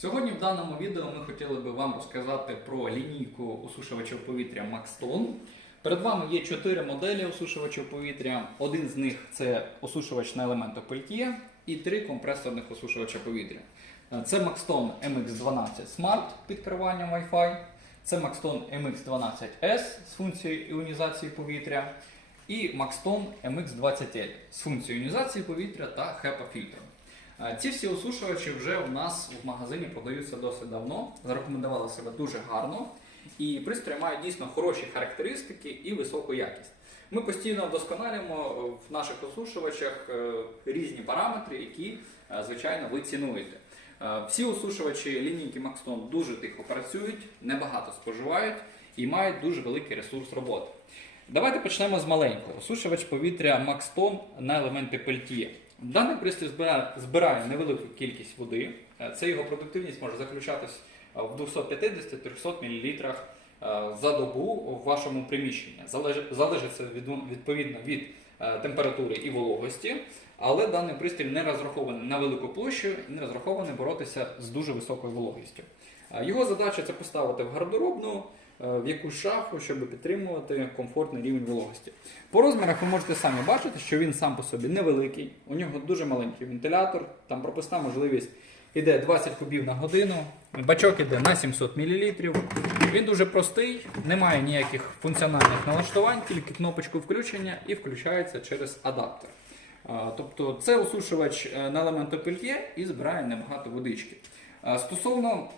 Сьогодні в даному відео ми хотіли би вам розказати про лінійку осушувачів повітря Maxton. Перед вами є чотири моделі осушувачів повітря. Один з них це осушувач на елементах Peltier і три компресорних осушувача повітря. Це Maxton MX12 Smart під керуванням Wi-Fi, це Maxton MX12S з функцією іонізації повітря, і Maxton MX20L з функцією іонізації повітря та HEPA фільтром. Ці всі осушувачі вже у нас в магазині продаються досить давно, зарекомендували себе дуже гарно. І пристрої мають дійсно хороші характеристики і високу якість. Ми постійно вдосконалюємо в наших осушувачах е, різні параметри, які, е, звичайно, ви цінуєте. Е, Всі осушувачі лінійки Maxton дуже тихо працюють, небагато споживають і мають дуже великий ресурс роботи. Давайте почнемо з маленького. Осушувач повітря Maxton на елементи Peltier. Даний пристрій збирає, збирає невелику кількість води. Е, Це його продуктивність може заключатись е, в 250-300 мл е, за добу в вашому приміщенні. Залежить це від, відповідно від температури і вологості, але даний пристрій не розрахований на велику площу і не розрахований боротися з дуже високою вологістю. Його задача це поставити в гардеробну, в якусь шафу, щоб підтримувати комфортний рівень вологості. По розмірах ви можете самі бачити, що він сам по собі невеликий, у нього дуже маленький вентилятор, там пропускна можливість іде 20 кубів на годину, бачок іде на 700 мл. Він дуже простий, немає ніяких функціональних налаштувань, тільки кнопочку включення і включається через адаптер. Тобто це осушувач е, на елементи пельє і збирає небагато водички. Стосовно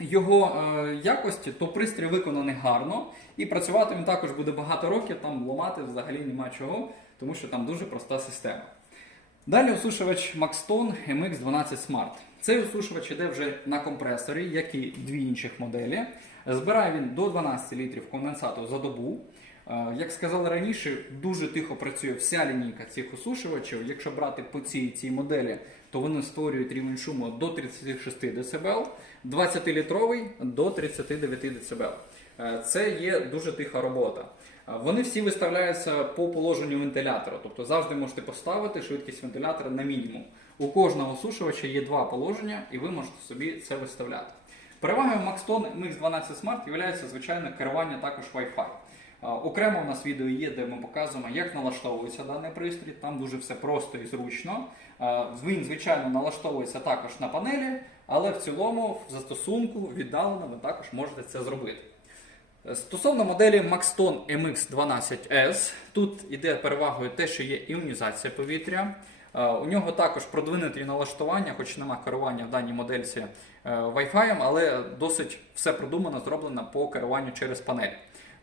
його е, якості, то пристрій виконаний гарно, і працювати він також буде багато років, там ламати взагалі нема чого, тому що там дуже проста система. Далі осушувач Maxton MX12 Smart. Цей осушувач йде вже на компресорі, як і дві інших моделі. Збирає він до 12 літрів конденсату за добу. Е, Як сказали раніше, дуже тихо працює вся лінійка цих осушувачів. Якщо брати по цій цій моделі, то вони створюють рівень шуму до 36 дБ, 20-літровий до 39 дБ. Е, Це є дуже тиха робота. Е, Вони всі виставляються по положенню вентилятора, тобто завжди можете поставити швидкість вентилятора на мінімум. У кожного осушувача є два положення, і ви можете собі це виставляти. Перевагою Maxton MX12 Smart є звичайно керування також Wi-Fi. Окремо у нас відео є, де ми показуємо, як налаштовується даний пристрій. Там дуже все просто і зручно. Він, звичайно, налаштовується також на панелі, але в цілому в застосунку віддалено ви також можете це зробити. Стосовно моделі Maxton MX12S, тут іде перевагою те, що є іонізація повітря. У нього також продвинуті налаштування, хоч нема керування в даній модельці е, Wi-Fi, але досить все продумано, зроблено по керуванню через панель.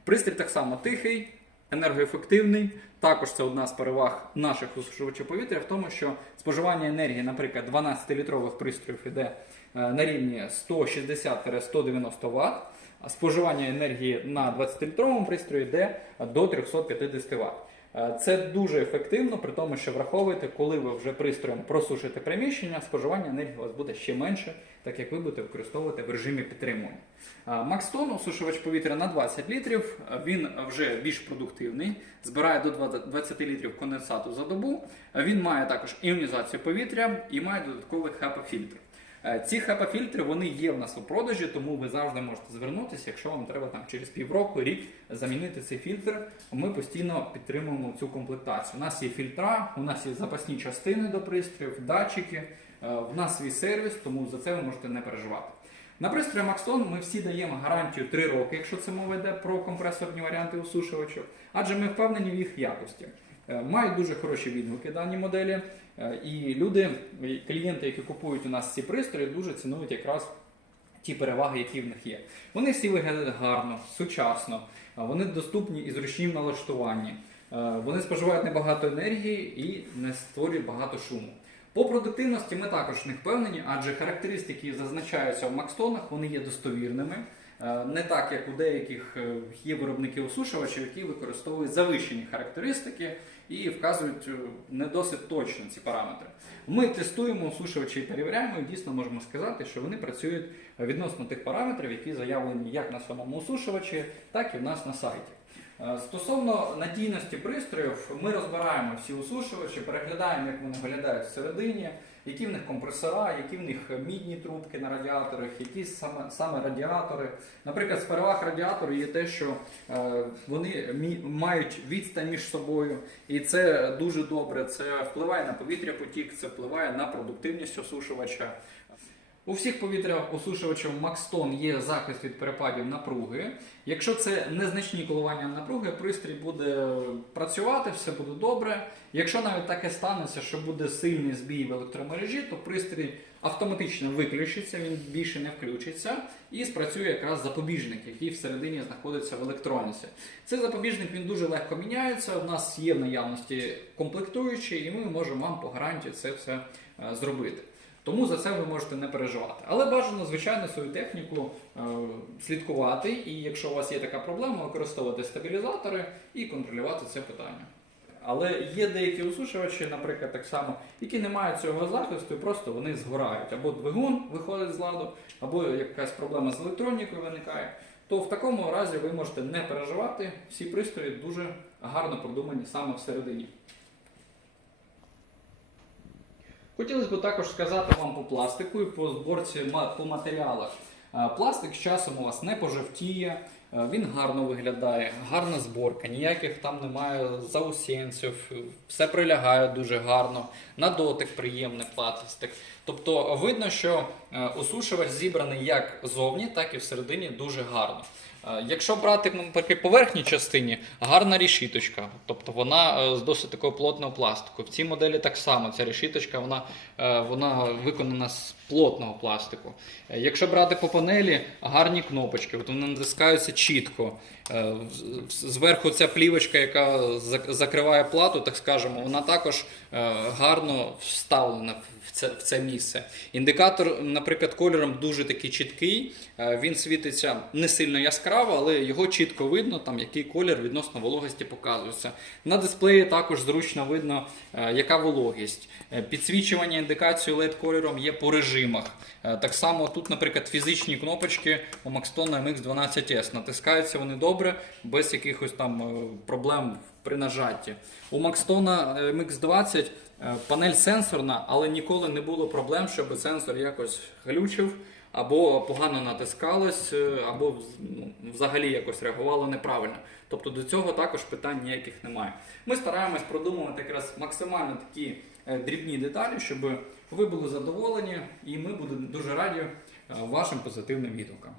Пристрій так само тихий, енергоефективний. Також це одна з переваг наших осушувачів повітря в тому, що споживання енергії, наприклад, 12-літрових пристроїв іде е, на рівні 160-190 Вт, а споживання енергії на 20-літровому пристрої йде до 350 Вт. Е, Це дуже ефективно, при тому, що враховуєте, коли ви вже пристроєм просушите приміщення, споживання енергії у вас буде ще менше, так як ви будете використовувати в режимі підтримування. Макстон, осушувач повітря на 20 літрів, е, він вже більш продуктивний, збирає до 20 20 літрів конденсату за добу. Е, Він має також іонізацію повітря і має додатковий HEPA-фільтр. Е, Ці HEPA-фільтри вони є в нас у продажі, тому ви завжди можете звернутися, якщо вам треба там через півроку, рік замінити цей фільтр. Ми постійно підтримуємо цю комплектацію. У нас є фільтра, у нас є запасні частини до пристроїв, датчики. е, В нас свій сервіс, тому за це ви можете не переживати. На пристрої Maxton ми всі даємо гарантію 3 роки, якщо це мова йде про компресорні варіанти осушувачів, адже ми впевнені в їх якості. Е, Мають дуже хороші відгуки дані моделі, е, і люди, клієнти, які купують у нас ці пристрої, дуже цінують якраз ті переваги, які в них є. Вони всі виглядають гарно, сучасно, вони доступні і зручні в налаштуванні. Е, Вони споживають небагато енергії і не створюють багато шуму. По продуктивності ми також не впевнені, адже характеристики, які зазначаються в Макстонах, вони є достовірними. Е, Не так, як у деяких е, є виробники осушувачів, які використовують завищені характеристики і вказують е, не досить точно ці параметри. Ми тестуємо осушувачі і перевіряємо, і дійсно можемо сказати, що вони працюють відносно тих параметрів, які заявлені як на самому осушувачі, так і в нас на сайті. Е, Стосовно надійності пристроїв, ми розбираємо всі осушувачі, переглядаємо, як вони виглядають всередині. які в них компресора, які в них мідні трубки на радіаторах, які саме, саме радіатори. Наприклад, з переваг радіатору є те, що е, вони мають відстань між собою, і це дуже добре. Це впливає на повітря потік, це впливає на продуктивність осушувача. У всіх повітряосушувачів Maxton є захист від перепадів напруги. Якщо це незначні коливання напруги, пристрій буде працювати, все буде добре. Якщо навіть таке станеться, що буде сильний збій в електромережі, то пристрій автоматично виключиться, він більше не включиться і спрацює якраз запобіжник, який всередині знаходиться в електроніці. Цей запобіжник він дуже легко міняється. У нас є в наявності комплектуючі, і ми можемо вам по гарантії це все е, зробити. Тому за це ви можете не переживати. Але бажано, звичайно, свою техніку е, слідкувати, і якщо у вас є така проблема, використовувати стабілізатори і контролювати це питання. Але є деякі осушувачі, наприклад, так само, які не мають цього захисту, і просто вони згорають. Або двигун виходить з ладу, або якась проблема з електронікою виникає. То в такому разі ви можете не переживати. Всі пристрої дуже гарно продумані саме всередині. Хотілося б також сказати вам по пластику і по зборці по матеріалах. Е, Пластик з часом у вас не пожовтіє, е, він гарно виглядає, гарна зборка, ніяких там немає заусенців, все прилягає дуже гарно, на дотик приємний пластик. Тобто видно, що е, осушувач зібраний як зовні, так і всередині дуже гарно. Якщо брати наприклад, по верхній частині, гарна рішіточка, тобто вона е, з досить такого плотного пластику. В цій моделі так само ця рішіточка вона, е, вона виконана з плотного пластику. Е, Якщо брати по панелі, гарні кнопочки, от вони натискаються чітко. Зверху ця плівочка, яка закриває плату, так скажемо, вона також гарно вставлена в це, в це місце. Індикатор, наприклад, кольором дуже такий чіткий. Він світиться не сильно яскраво, але його чітко видно, там який колір відносно вологості показується. На дисплеї також зручно видно, е, яка вологість. Е, Підсвічування індикацію LED кольором є по режимах. Е, Так само тут, наприклад, фізичні кнопочки у Maxton MX12S. Натискаються вони добре, без якихось там проблем при нажатті. У Maxton MX20 е, панель сенсорна, але ніколи не було проблем, щоб сенсор якось глючив. Або погано натискалось, е, або ну, взагалі якось реагувало неправильно. Тобто до цього також питань ніяких немає. Ми стараємось продумувати якраз максимально такі е, дрібні деталі, щоб ви були задоволені, і ми будемо дуже раді е, вашим позитивним відгукам.